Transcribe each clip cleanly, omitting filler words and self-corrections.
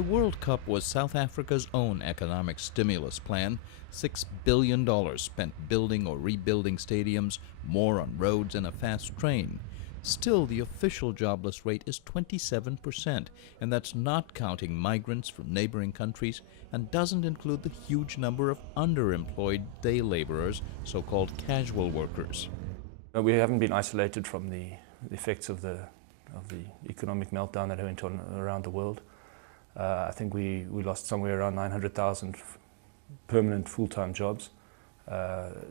The World Cup was South Africa's own economic stimulus plan. $6 billion spent building or rebuilding stadiums, more on roads and a fast train. Still, the official jobless rate is 27%, and that's not counting migrants from neighboring countries and doesn't include the huge number of underemployed day laborers, so-called casual workers. We haven't been isolated from the effects of the economic meltdown that went on around the world. I think we lost somewhere around 900,000 permanent full-time jobs,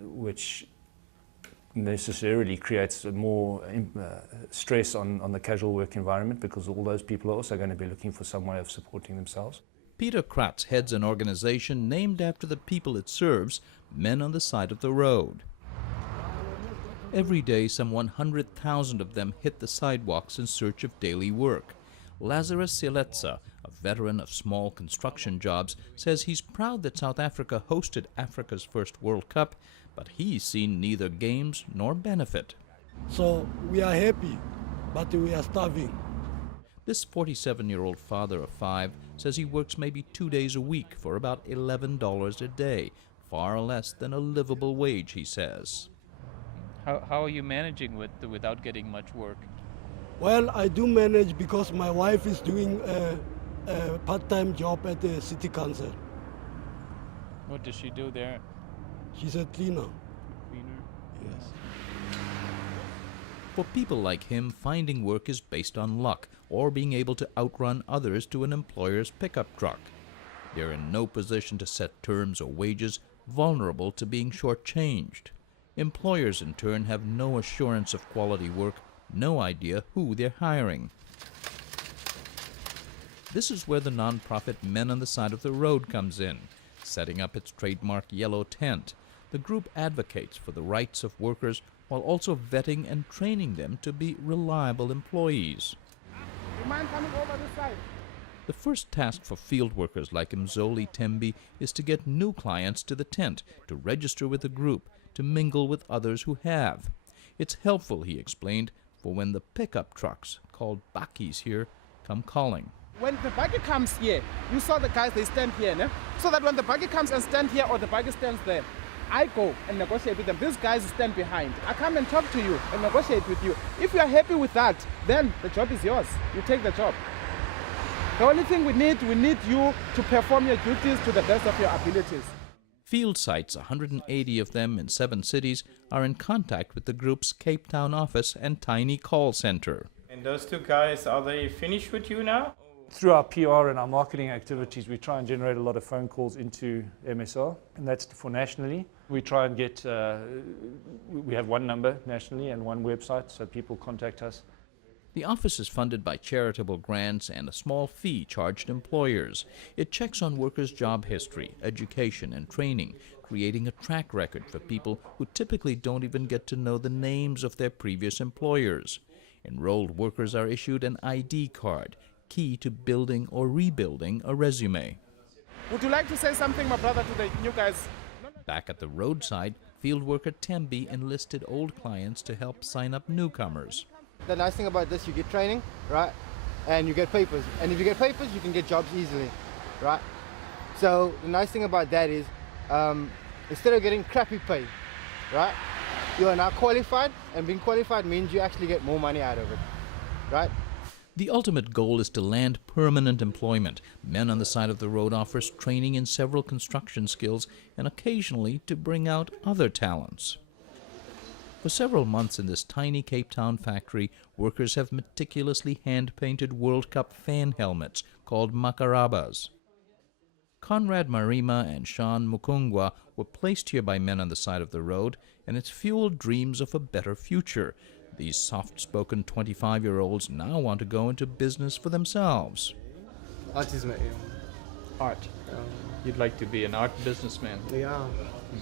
which necessarily creates more stress on the casual work environment, because all those people are also going to be looking for some way of supporting themselves. Peter Kratz heads an organization named after the people it serves, Men on the Side of the Road. Every day, some 100,000 of them hit the sidewalks in search of daily work. Lazarus Siletsa, a veteran of small construction jobs, says he's proud that South Africa hosted Africa's first World Cup, but he's seen neither games nor benefit. So we are happy, but we are starving. This 47-year-old father of 5 says he works maybe 2 days a week for about $11 a day, far less than a livable wage, he says. How are you managing without getting much work? Well, I do manage because my wife is doing a part-time job at the city council. What does she do there? She's a cleaner. Cleaner? Yes. For people like him, finding work is based on luck or being able to outrun others to an employer's pickup truck. They're in no position to set terms or wages, vulnerable to being shortchanged. Employers, in turn, have no assurance of quality work, no idea who they're hiring. This is where the nonprofit Men on the Side of the Road comes in, setting up its trademark yellow tent. The group advocates for the rights of workers while also vetting and training them to be reliable employees. You mind coming over this side? The first task for field workers like Mzoli Tembi is to get new clients to the tent, to register with the group, to mingle with others who have. It's helpful, he explained, for when the pickup trucks, called bakkies here, come calling. When the buggy comes here, you saw the guys, they stand here, ne? So that when the buggy comes and stand here or the buggy stands there, I go and negotiate with them. These guys stand behind. I come and talk to you and negotiate with you. If you are happy with that, then the job is yours. You take the job. The only thing we need you to perform your duties to the best of your abilities. Field sites, 180 of them in 7 cities, are in contact with the group's Cape Town office and tiny call center. And those 2 guys, are they finished with you now? Through our PR and our marketing activities, we try and generate a lot of phone calls into MSR, and that's for nationally. We try and get, we have 1 number nationally and 1 website, so people contact us. The office is funded by charitable grants and a small fee charged to employers. It checks on workers' job history, education, and training, creating a track record for people who typically don't even get to know the names of their previous employers. Enrolled workers are issued an ID card, key to building or rebuilding a resume. Would you like to say something, my brother, to the new guys? Back at the roadside, field worker Tembi enlisted old clients to help sign up newcomers. The nice thing about this, you get training, right? And you get papers. And if you get papers, you can get jobs easily, right? So the nice thing about that is, instead of getting crappy pay, right? You are now qualified, and being qualified means you actually get more money out of it, right? The ultimate goal is to land permanent employment. Men on the Side of the Road offers training in several construction skills and occasionally to bring out other talents. For several months in this tiny Cape Town factory, workers have meticulously hand-painted World Cup fan helmets called makarabas. Conrad Marima and Sean Mukungwa were placed here by Men on the Side of the Road, and it's fueled dreams of a better future. These soft-spoken 25-year-olds now want to go into business for themselves. Art is my aim. Art. You'd like to be an art businessman? Yeah,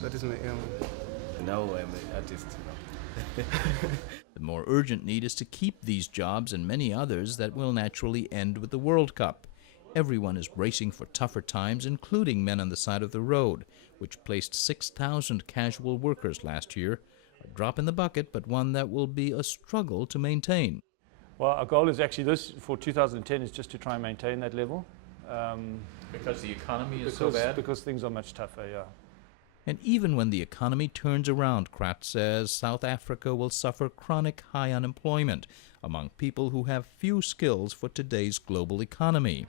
that is my aim. Now I'm an artist. The more urgent need is to keep these jobs and many others that will naturally end with the World Cup. Everyone is bracing for tougher times, including Men on the Side of the Road, which placed 6,000 casual workers last year. A drop in the bucket, but one that will be a struggle to maintain. Well, our goal is actually this for 2010 is just to try and maintain that level. Because the economy is so bad? Because things are much tougher, yeah. And even when the economy turns around, Kratz says, South Africa will suffer chronic high unemployment among people who have few skills for today's global economy.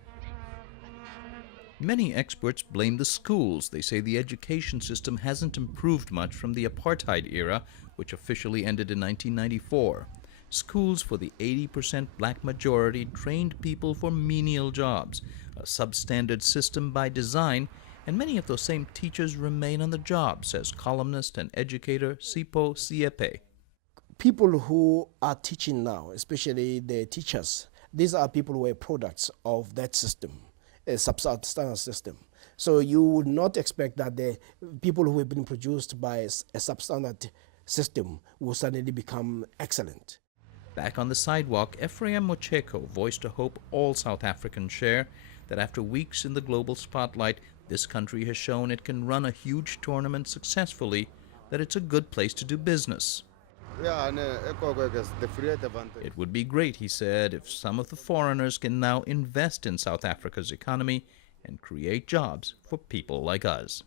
Many experts blame the schools. They say the education system hasn't improved much from the apartheid era, which officially ended in 1994. Schools for the 80% black majority trained people for menial jobs, a substandard system by design, and many of those same teachers remain on the job, says columnist and educator Sipho Siepe. People who are teaching now, especially the teachers, these are people who are products of that system, a substandard system. So you would not expect that the people who have been produced by a substandard system will suddenly become excellent. Back on the sidewalk, Ephraim Mocheko voiced a hope all South Africans share, that after weeks in the global spotlight, this country has shown it can run a huge tournament successfully, that it's a good place to do business. It would be great, he said, if some of the foreigners can now invest in South Africa's economy and create jobs for people like us.